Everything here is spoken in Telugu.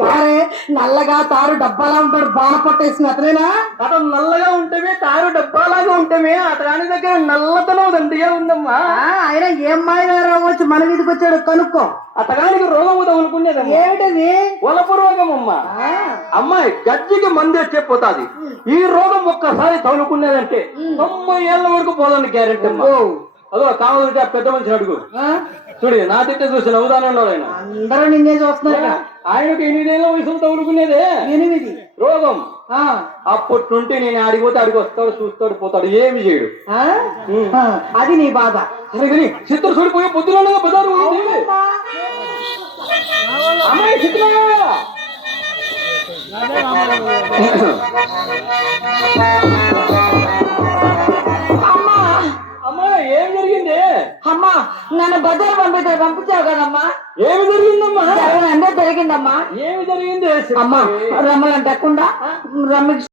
యారే నల్లగా తారు డబ్బాలా ఉంటాడు, బాణ పట్టేసిన అతనేనా? అతను నల్లగా ఉంటేమే, తారు డబ్బాలాగా ఉంటేమే, అతని దగ్గర నల్లతనం దండిగా ఉందమ్మా. ఆయన ఏం మాయగారో వచ్చి మన మీదకి వచ్చాడు కనుక్కో. అతగానికి రోగము తగులుకునేది ఏమిటది? ఒలపు రోగం అమ్మా. అమ్మాయి గజ్జికి మందేస్తే పోతాది. ఈ రోగం ఒక్కసారి తగులుకునేదంటే 90 ఏళ్ల వరకు పోదండి గ్యారెంటీ అమ్మా. అదో కావాలంటే ఆ పెద్ద మనిషి అడుగు. చూడు నా తిట్ట చూసి నవ్వుదానే ఉన్నాడు ఆయన. అందరూ నిన్నే చూస్తున్నారు. ఆయనకు 8 ఏళ్ల వయసులో తగులుకునేదే 8 రోగం. అప్పటి నుండి నేను ఆడిపోతే ఆడికి వస్తాడు, చూస్తాడు, పోతాడు, ఏమి చేయడు. అది నీ బాధ. చిత్ర చూడిపోయి పొద్దున బజారు అమ్మాయి చిత్ర అమ్మా ఏం జరిగింది? అమ్మా నన్ను బజారు పంపించావు కదమ్మా. ఏమి జరిగిందమ్మా? అందరూ జరిగిందమ్మా. ఏమి జరిగింది అమ్మా? రమ్మలంటకుండా రమ్మికి